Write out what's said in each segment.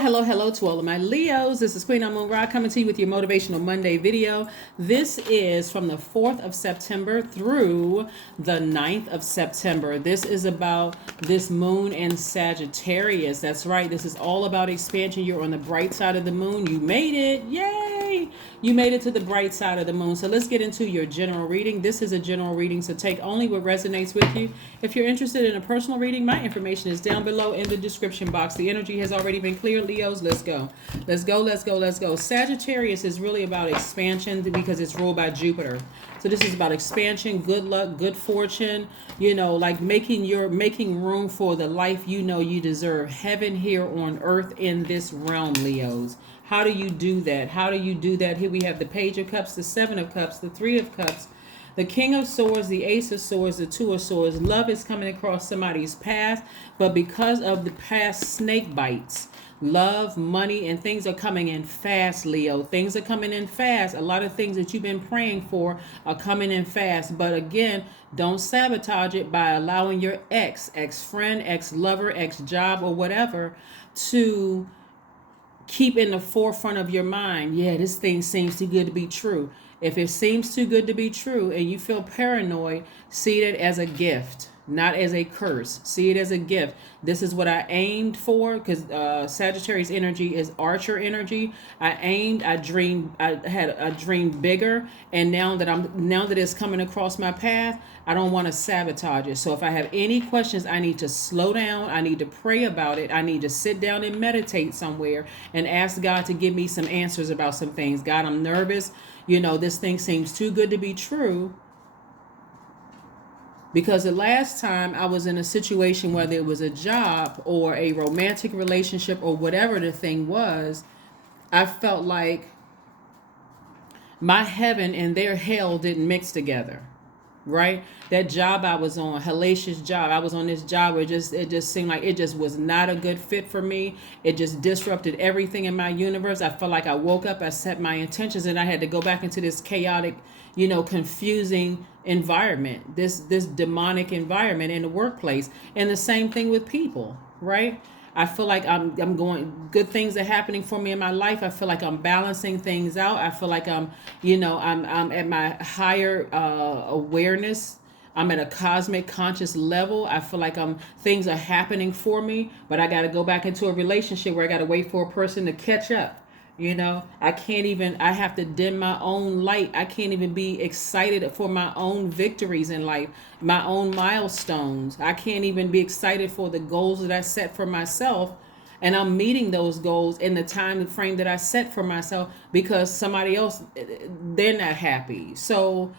Hello to all of my Leos. This is Queen Moon Ra coming to you with your Motivational Monday video. This is from the 4th of September through the 9th of September. This is about this moon in Sagittarius. That's right. This is all about expansion. You're on the bright side of the moon. You made it. Yay! You made it to the bright side of the moon. So let's get into your general reading. This is a general reading, so take only what resonates with you. If you're interested in a personal reading, my information is down below in the description box. The energy has already been cleared, Leos. Let's go. Let's go, let's go, let's go. Sagittarius is really about expansion because it's ruled by Jupiter. So this is about expansion, good luck, good fortune, like making room for the life you know you deserve. Heaven here on earth in this realm, Leos. How do you do that? How do you do that? Here we have the Page of Cups, the Seven of Cups, the Three of Cups, the King of Swords, the Ace of Swords, the Two of Swords. Love is coming across somebody's path, but because of the past snake bites, love, money, and things are coming in fast, Leo. Things are coming in fast. A lot of things that you've been praying for are coming in fast. But again, don't sabotage it by allowing your ex-friend, ex-lover, ex-job, or whatever to keep in the forefront of your mind. Yeah, this thing seems too good to be true. If it seems too good to be true and you feel paranoid, see it as a gift, not as a curse. See it as a gift. This is what I aimed for, because Sagittarius energy is Archer energy. I aimed, I dreamed, I dreamed bigger, and now that it's coming across my path, I don't want to sabotage it. So if I have any questions, I need to slow down. I need to pray about it. I need to sit down and meditate somewhere and ask God to give me some answers about some things. God, I'm nervous. This thing seems too good to be true. Because the last time I was in a situation, whether it was a job or a romantic relationship or whatever the thing was, I felt like my heaven and their hell didn't mix together. Right? That job I was on, hellacious job. I was on this job where it just seemed like it just was not a good fit for me. It just disrupted everything in my universe. I felt like I woke up, I set my intentions, and I had to go back into this chaotic, confusing environment, this demonic environment in the workplace. And the same thing with people, right? I feel like I'm going, good things are happening for me in my life. I feel like I'm balancing things out. I feel like I'm at my higher awareness. I'm at a cosmic conscious level. I feel like things are happening for me, but I got to go back into a relationship where I got to wait for a person to catch up. I have to dim my own light. I can't even be excited for my own victories in life, my own milestones. I can't even be excited for the goals that I set for myself. And I'm meeting those goals in the time frame that I set for myself because somebody else, they're not happy. So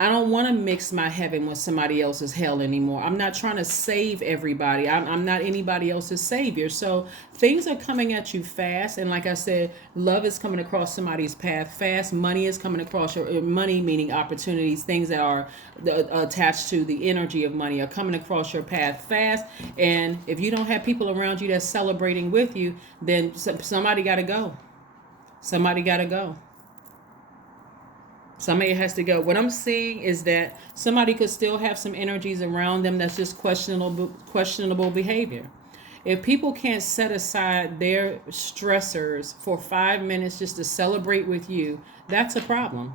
I don't want to mix my heaven with somebody else's hell anymore. I'm not trying to save everybody. I'm not anybody else's savior. So things are coming at you fast. And like I said, love is coming across somebody's path fast. Money is coming across your money, meaning opportunities, things that are attached to the energy of money are coming across your path fast. And if you don't have people around you that's celebrating with you, then somebody got to go. Somebody got to go. Somebody has to go. What I'm seeing is that somebody could still have some energies around them that's just questionable behavior. If people can't set aside their stressors for 5 minutes just to celebrate with you, that's a problem.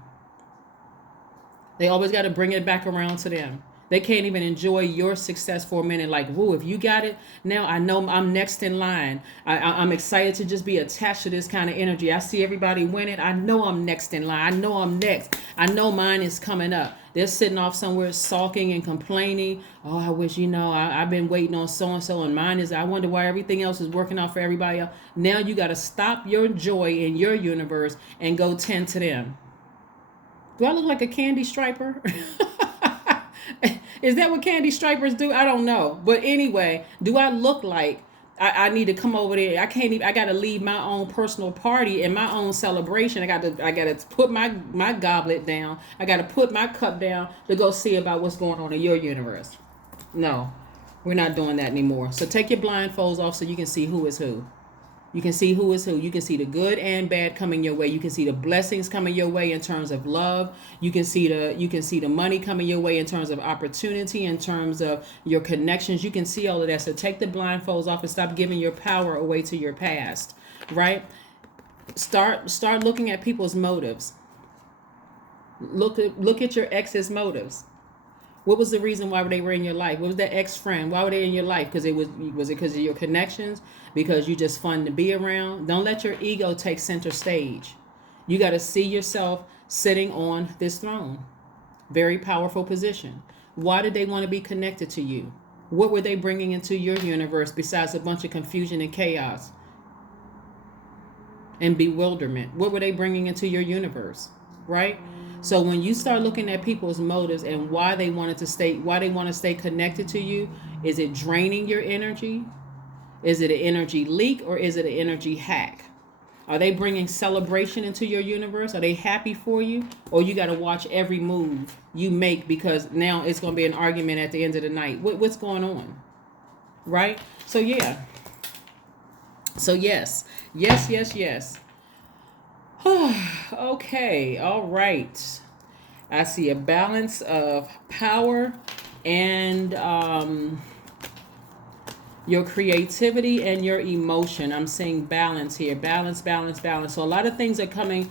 They always got to bring it back around to them. They can't even enjoy your success for a minute. Like, whoa, if you got it, now I know I'm next in line. I'm excited to just be attached to this kind of energy. I see everybody winning. I know I'm next in line. I know I'm next. I know mine is coming up. They're sitting off somewhere sulking and complaining. Oh, I wish, I've been waiting on so-and-so and mine is, I wonder why everything else is working out for everybody else. Now you got to stop your joy in your universe and go tend to them. Do I look like a candy striper? Is that what candy stripers do? I don't know. But anyway, do I look like I need to come over there? I got to leave my own personal party and my own celebration. I got to put my goblet down. I got to put my cup down to go see about what's going on in your universe. No, we're not doing that anymore. So take your blindfolds off so you can see who is who. You can see who is who. You can see the good and bad coming your way. You can see the blessings coming your way in terms of love. You can see the money coming your way in terms of opportunity, in terms of your connections. You can see all of that. So take the blindfolds off and stop giving your power away to your past, right? Start looking at people's motives. Look at your ex's motives. What was the reason why they were in your life? What was that ex friend? Why were they in your life? Because it because of your connections? Because you just fun to be around? Don't let your ego take center stage. You got to see yourself sitting on this throne. Very powerful position. Why did they want to be connected to you? What were they bringing into your universe besides a bunch of confusion and chaos and bewilderment? What were they bringing into your universe? Right? So when you start looking at people's motives and why they want to stay connected to you, is it draining your energy? Is it an energy leak or is it an energy hack? Are they bringing celebration into your universe? Are they happy for you? Or you got to watch every move you make because now it's going to be an argument at the end of the night. What's going on? Right? So yeah. So yes. Okay. All right. I see a balance of power and your creativity and your emotion. I'm seeing balance here. Balance. So a lot of things are coming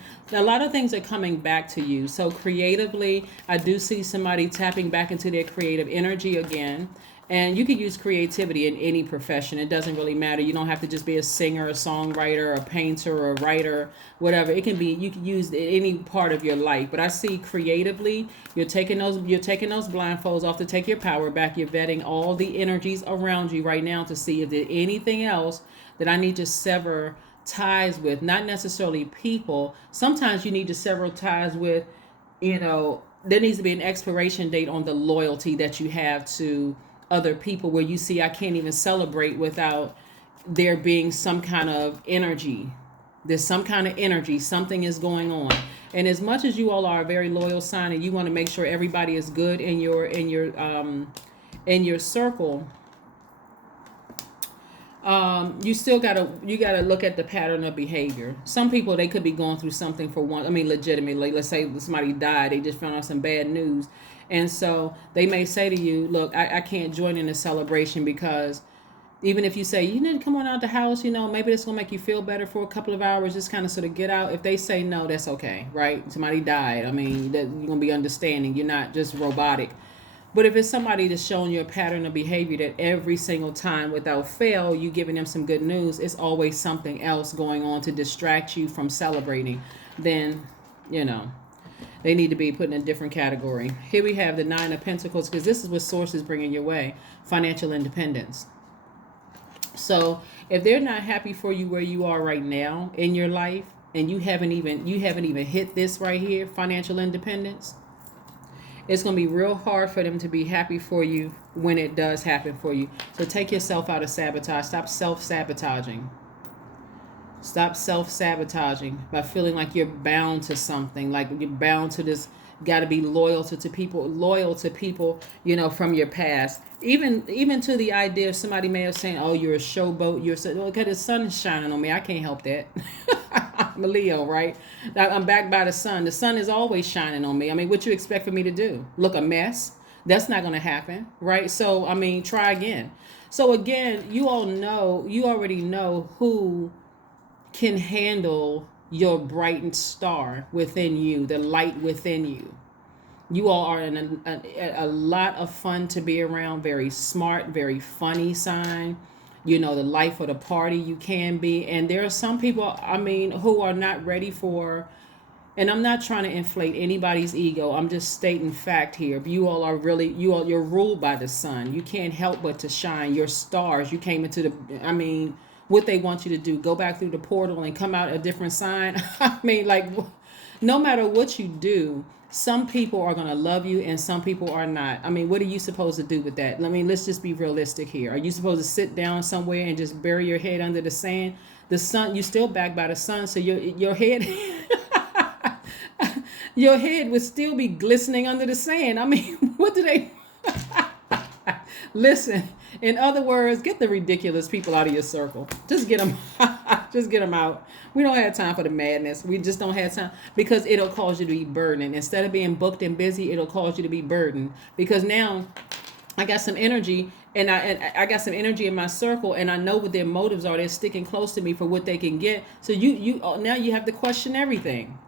back to you. So creatively, I do see somebody tapping back into their creative energy again. And you can use creativity in any profession. It doesn't really matter. You don't have to just be a singer, a songwriter, a painter, or a writer, whatever. You can use it in any part of your life. But I see creatively, you're taking those blindfolds off to take your power back. You're vetting all the energies around you right now to see if there's anything else that I need to sever ties with. Not necessarily people. Sometimes you need to sever ties with, there needs to be an expiration date on the loyalty that you have to other people, where you see I can't even celebrate without there being some kind of energy. There's some kind of energy. Something is going on. And as much as you all are a very loyal sign and you want to make sure everybody is good in your circle, you still gotta look at the pattern of behavior. Some people, they could be going through something for one. I mean, legitimately. Let's say somebody died. They just found out some bad news. And so they may say to you, look, I can't join in the celebration because even if you say, you need to come on out the house, maybe this will make you feel better for a couple of hours, just kind of sort of get out. If they say no, that's okay, right? Somebody died. I mean, that you're going to be understanding. You're not just robotic. But if it's somebody that's showing you a pattern of behavior that every single time without fail, you giving them some good news, it's always something else going on to distract you from celebrating, then, they need to be put in a different category. Here we have the Nine of Pentacles, because this is what Source is bringing your way. Financial independence. So if they're not happy for you where you are right now in your life, and you haven't even hit this right here, financial independence, it's going to be real hard for them to be happy for you when it does happen for you. So take yourself out of sabotage. Stop self-sabotaging. Stop self-sabotaging by feeling like you're bound to something, like you're bound to this, got to be loyal to people, from your past. Even to the idea of somebody may have saying, oh, you're a showboat, okay, the sun is shining on me. I can't help that. I'm a Leo, right? I'm backed by the sun. The sun is always shining on me. I mean, what you expect for me to do? Look a mess? That's not going to happen, right? So, I mean, try again. So again, you already know who can handle your brightened star within you, the light within you. You all are in a lot of fun to be around, very smart, very funny sign. The life of the party you can be. And there are some people, who are not ready for, and I'm not trying to inflate anybody's ego. I'm just stating fact here. You're ruled by the sun. You can't help but to shine. Your stars, you came into what they want you to do, go back through the portal and come out a different sign. No matter what you do, some people are going to love you and some people are not. What are you supposed to do with that? Let's just be realistic here. Are you supposed to sit down somewhere and just bury your head under the sand? The sun, you're still backed by the sun, so your head your head would still be glistening under the sand. What do they listen? In other words, get the ridiculous people out of your circle. Just get them, just get them out. We don't have time for the madness. We just don't have time because it'll cause you to be burdened. Instead of being booked and busy, it'll cause you to be burdened. Because now I got some energy, and I got some energy in my circle, and I know what their motives are. They're sticking close to me for what they can get. So you now you have to question everything.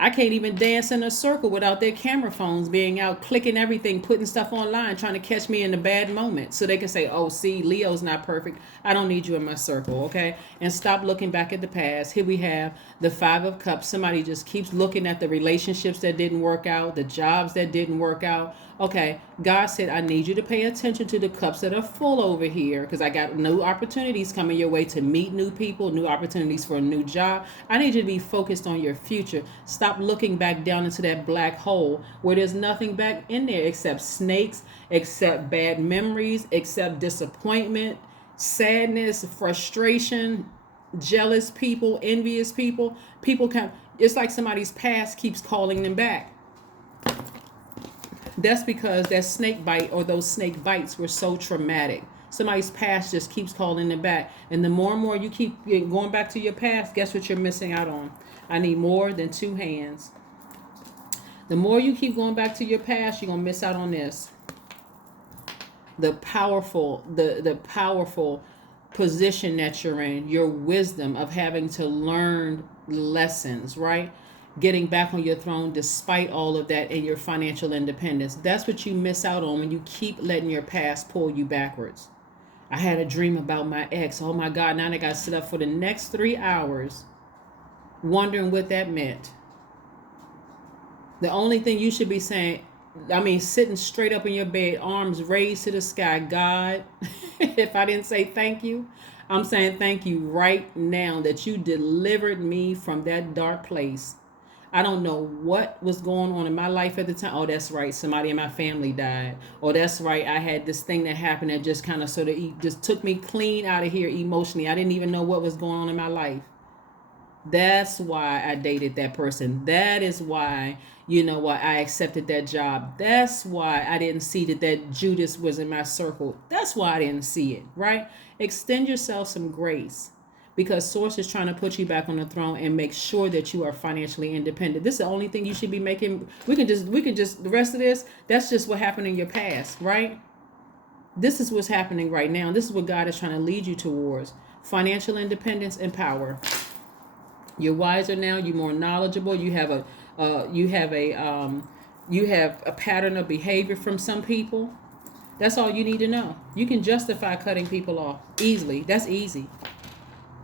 I can't even dance in a circle without their camera phones being out, clicking everything, putting stuff online, trying to catch me in the bad moment. So they can say, oh, see, Leo's not perfect. I don't need you in my circle, okay? And stop looking back at the past. Here we have the Five of Cups. Somebody just keeps looking at the relationships that didn't work out, the jobs that didn't work out. Okay, God said, I need you to pay attention to the cups that are full over here because I got new opportunities coming your way to meet new people, new opportunities for a new job. I need you to be focused on your future. Stop looking back down into that black hole where there's nothing back in there except snakes, except bad memories, except disappointment, sadness, frustration, jealous people, envious people. It's like somebody's past keeps calling them back. That's because that snake bite or those snake bites were so traumatic. Somebody's past just keeps calling them back. And the more and more you keep going back to your past, guess what you're missing out on? I need more than two hands. The more you keep going back to your past, you're going to miss out on this. The powerful position that you're in, your wisdom of having to learn lessons, right? Getting back on your throne despite all of that and your financial independence. That's what you miss out on when you keep letting your past pull you backwards. I had a dream about my ex. Oh my God, now I got to sit up for the next 3 hours wondering what that meant. The only thing you should be saying, sitting straight up in your bed, arms raised to the sky, God, if I didn't say thank you, I'm saying thank you right now that you delivered me from that dark place. I don't know what was going on in my life at the time. Oh, that's right. Somebody in my family died. Oh, that's right. I had this thing that happened that just kind of just took me clean out of here emotionally. I didn't even know what was going on in my life. That's why I dated that person. That is why, why I accepted that job. That's why I didn't see that Judas was in my circle. That's why I didn't see it, right? Extend yourself some grace. Because Source is trying to put you back on the throne and make sure that you are financially independent. This is the only thing you should be making. We can just the rest of this, that's just what happened in your past, right? This is what's happening right now. This is what God is trying to lead you towards. Financial independence and power. You're wiser now, you're more knowledgeable, you have a pattern of behavior from some people. That's all you need to know. You can justify cutting people off easily. That's easy.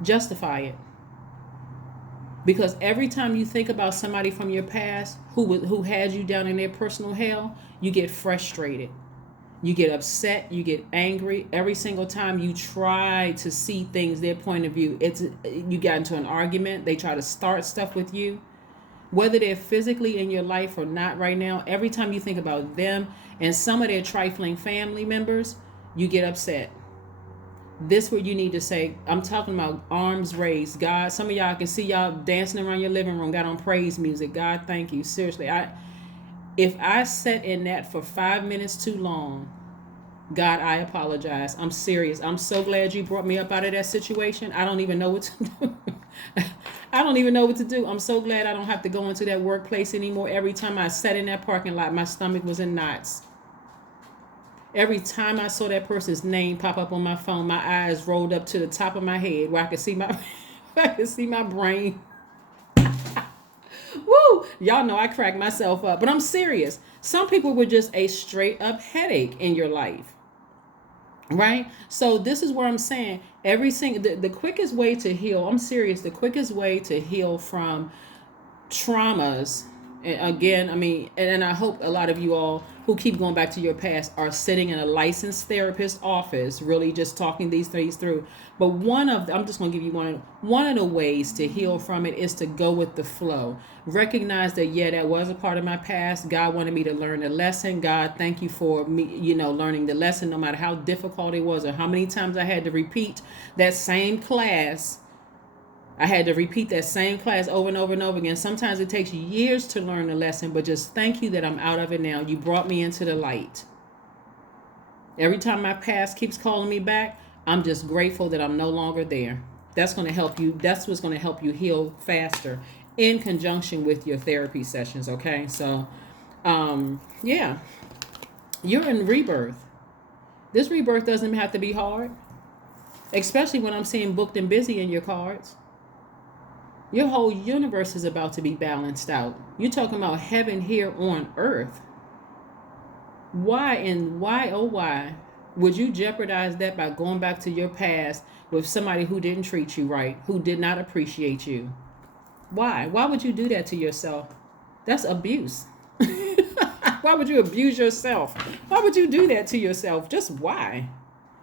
Justify it, because every time you think about somebody from your past who had you down in their personal hell, you get frustrated, you get upset, you get angry. Every single time you try to see things their point of view, you got into an argument, they try to start stuff with you, whether they're physically in your life or not right now. Every time you think about them and some of their trifling family members, you get upset. This where you need to say, I'm talking about arms raised. God, some of y'all can see y'all dancing around your living room, got on praise music. God, thank you. Seriously, if I sat in that for 5 minutes too long, God, I apologize. I'm serious. I'm so glad you brought me up out of that situation. I don't even know what to do. I don't even know what to do. I'm so glad I don't have to go into that workplace anymore. Every time I sat in that parking lot, my stomach was in knots. Every time I saw that person's name pop up on my phone, my eyes rolled up to the top of my head where I could see my brain. Woo! Y'all know I crack myself up, but I'm serious. Some people were just a straight up headache in your life, right? So this is where I'm saying the quickest way to heal. I'm serious. The quickest way to heal from traumas. And again, and I hope a lot of you all who keep going back to your past are sitting in a licensed therapist office, really just talking these things through. But I'm just going to give you one of the ways to heal from it is to go with the flow. Recognize that, that was a part of my past. God wanted me to learn the lesson. God, thank you for me, learning the lesson, no matter how difficult it was or how many times I had to repeat that same class. I had to repeat that same class over and over and over again. Sometimes it takes years to learn the lesson, but just thank you that I'm out of it now. You brought me into the light. Every time my past keeps calling me back, I'm just grateful that I'm no longer there. That's going to help you. That's what's going to help you heal faster in conjunction with your therapy sessions. Okay. So, yeah, you're in rebirth. This rebirth doesn't have to be hard, especially when I'm seeing booked and busy in your cards. Your whole universe is about to be balanced out. You're talking about heaven here on earth. Why and why, oh, why would you jeopardize that by going back to your past with somebody who didn't treat you right, who did not appreciate you? Why? Why would you do that to yourself? That's abuse. Why would you abuse yourself? Why would you do that to yourself? Just why?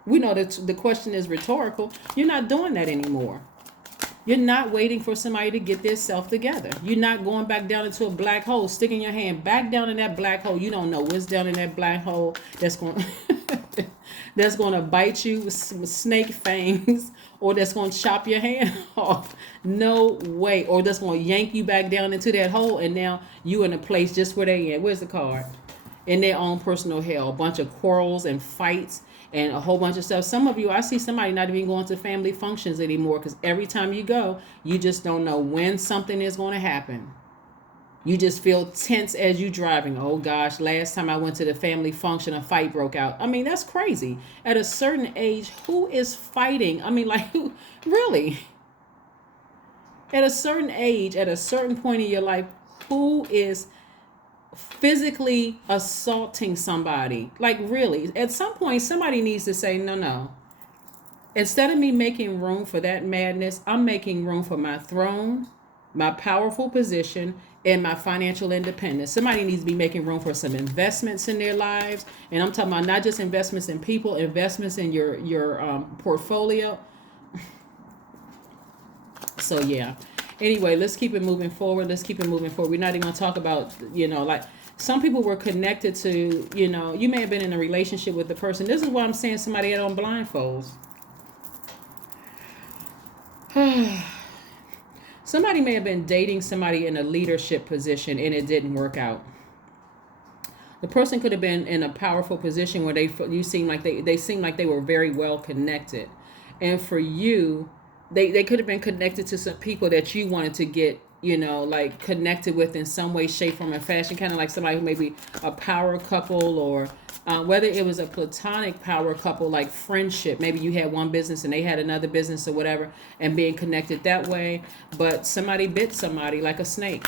We know that the question is rhetorical. You're not doing that anymore. You're not waiting for somebody to get their self together. You're not going back down into a black hole, sticking your hand back down in that black hole. You don't know what's down in that black hole that's going that's going to bite you with some snake fangs, or that's going to chop your hand off. No way. Or that's going to yank you back down into that hole, and now you in a place just where they at. Where's the card? In their own personal hell. A bunch of quarrels and fights and a whole bunch of stuff. Some of you, I see somebody not even going to family functions anymore because every time you go, you just don't know when something is going to happen. You just feel tense as you driving. Oh gosh, last time I went to the family function, a fight broke out. I mean, that's crazy. At a certain age, who is fighting? I mean, like, who really? At a certain age, at a certain point in your life, who is physically assaulting somebody? Like, really? At some point, somebody needs to say, no. Instead of me making room for that madness, I'm making room for my throne, my powerful position, and my financial independence. Somebody needs to be making room for some investments in their lives. And I'm talking about not just investments in people, investments in your portfolio. So, yeah. Anyway, let's keep it moving forward. We're not even going to talk about, like, some people were connected to, you may have been in a relationship with the person. This is why I'm saying somebody had on blindfolds. Somebody may have been dating somebody in a leadership position and it didn't work out. The person could have been in a powerful position where they seem like they were very well connected. And for you, they could have been connected to some people that you wanted to get, like connected with in some way, shape, form, and fashion. Kind of like somebody who may be a power couple, or whether it was a platonic power couple, like friendship. Maybe you had one business and they had another business or whatever, and being connected that way. But somebody bit somebody like a snake.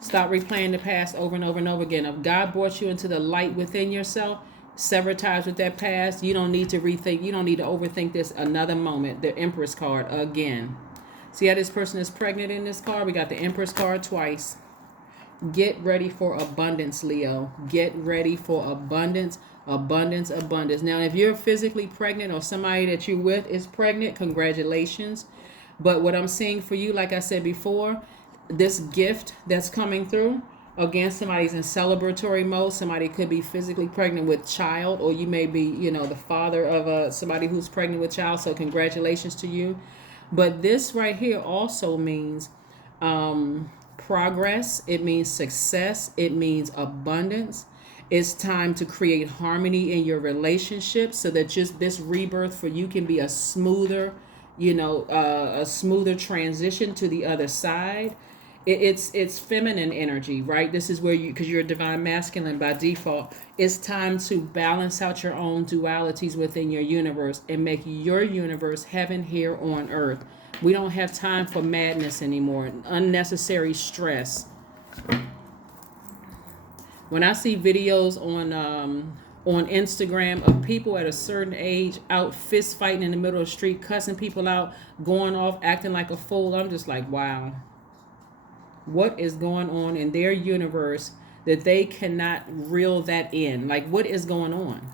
Stop replaying the past over and over and over again. If God brought you into the light within yourself, sever ties with that past. You don't need to rethink. You don't need to overthink this another moment. The Empress card again. See how this person is pregnant in this card? We got the Empress card twice. Get ready for abundance, Leo. Get ready for abundance, abundance, abundance. Now, if you're physically pregnant or somebody that you're with is pregnant, congratulations. But what I'm seeing for you, like I said before, this gift that's coming through, again, somebody's in celebratory mode. Somebody could be physically pregnant with child, or you may be, the father of somebody who's pregnant with child. So congratulations to you. But this right here also means progress. It means success. It means abundance. It's time to create harmony in your relationship so that just this rebirth for you can be a smoother, a smoother transition to the other side. It's feminine energy, right? This is where because you're a divine masculine by default, it's time to balance out your own dualities within your universe and make your universe heaven here on earth. We don't have time for madness anymore, unnecessary stress. When I see videos on Instagram of people at a certain age out fist fighting in the middle of the street, cussing people out, going off, acting like a fool, I'm just like, wow. What is going on in their universe that they cannot reel that in? Like, what is going on?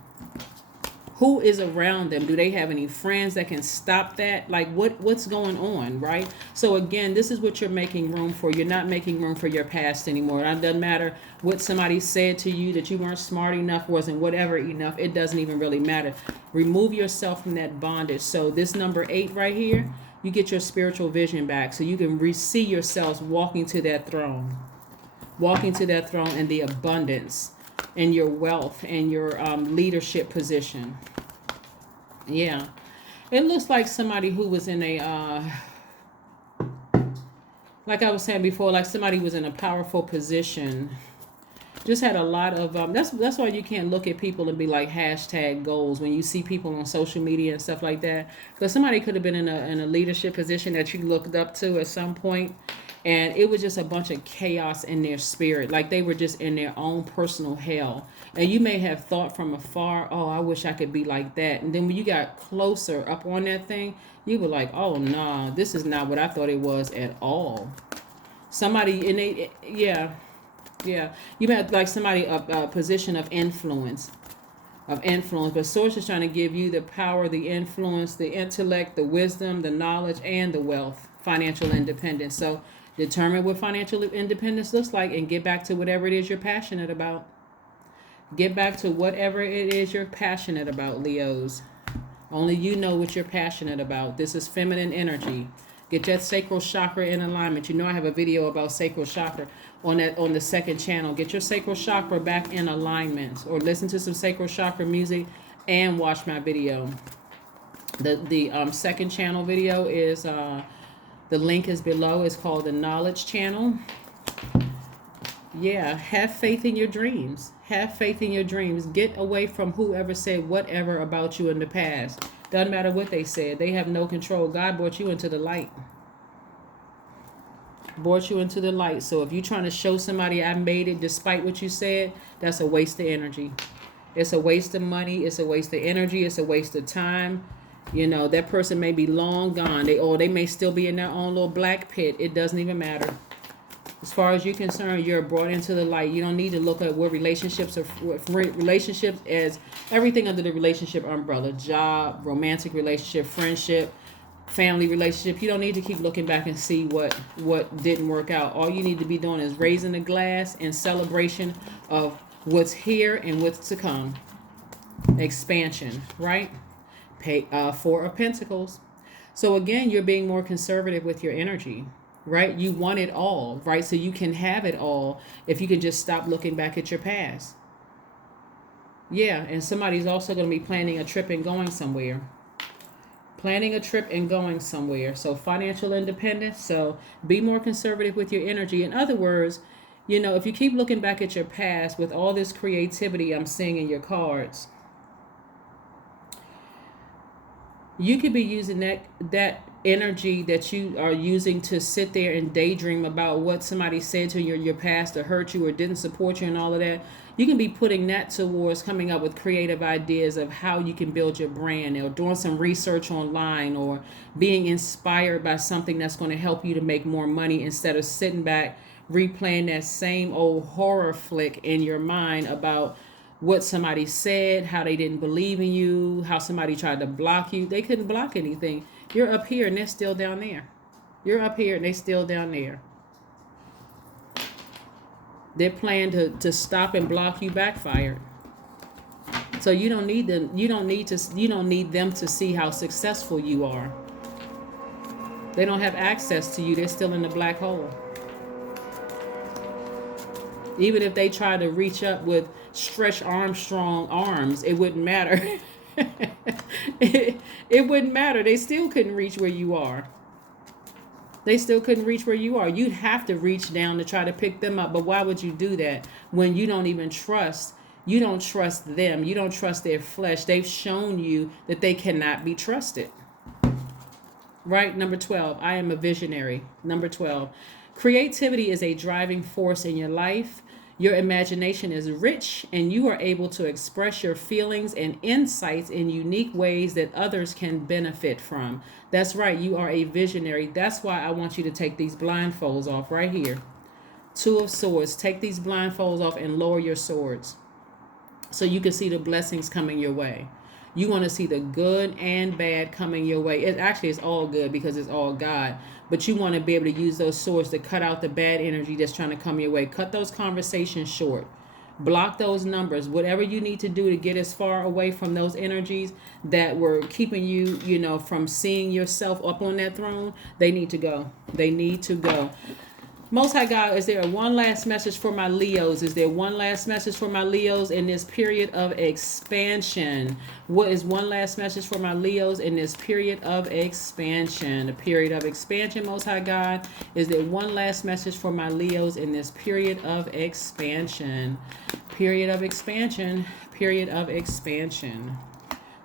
Who is around them? Do they have any friends that can stop that? Like, what's going on, right? So again, this is what you're making room for. You're not making room for your past anymore. It doesn't matter what somebody said to you, that you weren't smart enough, wasn't whatever enough. It doesn't even really matter. Remove yourself from that bondage. So this number 8 right here, you get your spiritual vision back so you can see yourselves walking to that throne. Walking to that throne in the abundance and your wealth and your leadership position. Yeah. It looks like somebody who was in a, like I was saying before, like somebody was in a powerful position. Just had a lot of, that's why you can't look at people and be like hashtag goals when you see people on social media and stuff like that. Because somebody could have been in a leadership position that you looked up to at some point, and it was just a bunch of chaos in their spirit. Like they were just in their own personal hell. And you may have thought from afar, oh, I wish I could be like that. And then when you got closer up on that thing, you were like, oh, nah, this is not what I thought it was at all. Somebody, and they, yeah. Yeah, you had like somebody a position of influence, but Source is trying to give you the power, the influence, the intellect, the wisdom, the knowledge, and the wealth, financial independence. So determine what financial independence looks like and get back to whatever it is you're passionate about. Get back to whatever it is you're passionate about, Leos. Only you know what you're passionate about. This is feminine energy. Get that sacral chakra in alignment. You know I have a video about sacral chakra on the second channel. Get your sacral chakra back in alignment, or listen to some sacral chakra music and watch my video. The second channel video is the link is below. It's called the Knowledge Channel. Yeah, have faith in your dreams. Have faith in your dreams. Get away from whoever said whatever about you in the past. Doesn't matter what they said. They have no control. God brought you into the light. Brought you into the light. So if you're trying to show somebody I made it despite what you said, that's a waste of energy. It's a waste of money. It's a waste of energy. It's a waste of time. You know, that person may be long gone. They may still be in their own little black pit. It doesn't even matter. As far as you're concerned, you're brought into the light. You don't need to look at what relationships are. Relationships as everything under the relationship umbrella. Job, romantic relationship, friendship, family relationship. You don't need to keep looking back and see what didn't work out. All you need to be doing is raising the glass in celebration of what's here and what's to come. Expansion, right? Four of Pentacles. So again, you're being more conservative with your energy. Right? You want it all, right? So you can have it all if you can just stop looking back at your past. Yeah, and somebody's also going to be planning a trip and going somewhere. Planning a trip and going somewhere. So financial independence. So be more conservative with your energy. In other words, you know, if you keep looking back at your past with all this creativity I'm seeing in your cards, you could be using that energy that you are using to sit there and daydream about what somebody said to you in your past or hurt you or didn't support you and all of that. You can be putting that towards coming up with creative ideas of how you can build your brand, or doing some research online, or being inspired by something that's going to help you to make more money, instead of sitting back replaying that same old horror flick in your mind about what somebody said, how they didn't believe in you, how somebody tried to block you. They couldn't block anything. You're up here and they're still down there. You're up here and they're still down there. Their plan to stop and block you backfired. So you don't need them. You don't need them to see how successful you are. They don't have access to you. They're still in the black hole. Even if they try to reach up with Stretch Armstrong arms, it wouldn't matter. it wouldn't matter. They still couldn't reach where you are. They still couldn't reach where you are. You'd have to reach down to try to pick them up. But why would you do that when you don't even trust? You don't trust them. You don't trust their flesh. They've shown you that they cannot be trusted. Right? Number 12. I am a visionary. Number 12. Creativity is a driving force in your life. Your imagination is rich, and you are able to express your feelings and insights in unique ways that others can benefit from. That's right, you are a visionary. That's why I want you to take these blindfolds off right here. Two of Swords. Take these blindfolds off and lower your swords so you can see the blessings coming your way. You want to see the good and bad coming your way. It's all good because it's all God. But you want to be able to use those swords to cut out the bad energy that's trying to come your way. Cut those conversations short. Block those numbers. Whatever you need to do to get as far away from those energies that were keeping you, from seeing yourself up on that throne, they need to go. They need to go. Most High God, is there one last message for my Leos? Is there one last message for my Leos in this period of expansion? What is one last message for my Leos in this period of expansion? The period of expansion, Most High God. Is there one last message for my Leos in this period of expansion? Period of expansion. Period of expansion.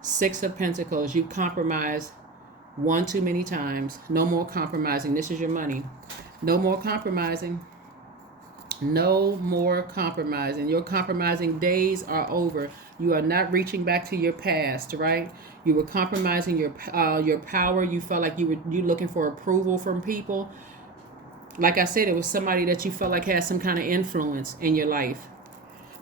Six of Pentacles. You compromised one too many times. No more compromising. This is your money. No more compromising. No more compromising. Your compromising days are over. You are not reaching back to your past, right? You were compromising your power. You felt like you looking for approval from people. Like I said, it was somebody that you felt like had some kind of influence in your life.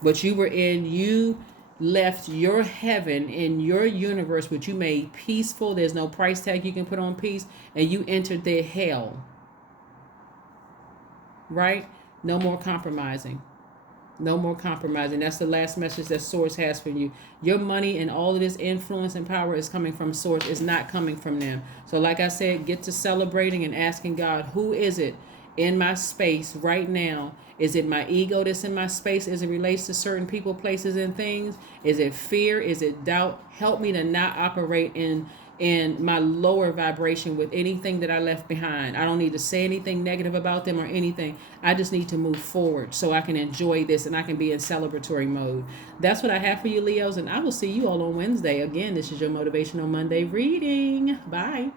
But you left your heaven in your universe, which you made peaceful. There's no price tag you can put on peace, and you entered their hell. Right? No more compromising. No more compromising. That's the last message that Source has for you. Your money and all of this influence and power is coming from Source. It's not coming from them. So like I said, get to celebrating and asking God, who is it in my space right now? Is it my ego that's in my space as it relates to certain people, places, and things? Is it fear? Is it doubt? Help me to not operate in my lower vibration with anything that I left behind. I don't need to say anything negative about them or anything. I just need to move forward so I can enjoy this and I can be in celebratory mode. That's what I have for you, Leos, and I will see you all on Wednesday. Again, this is your Motivational Monday reading. Bye.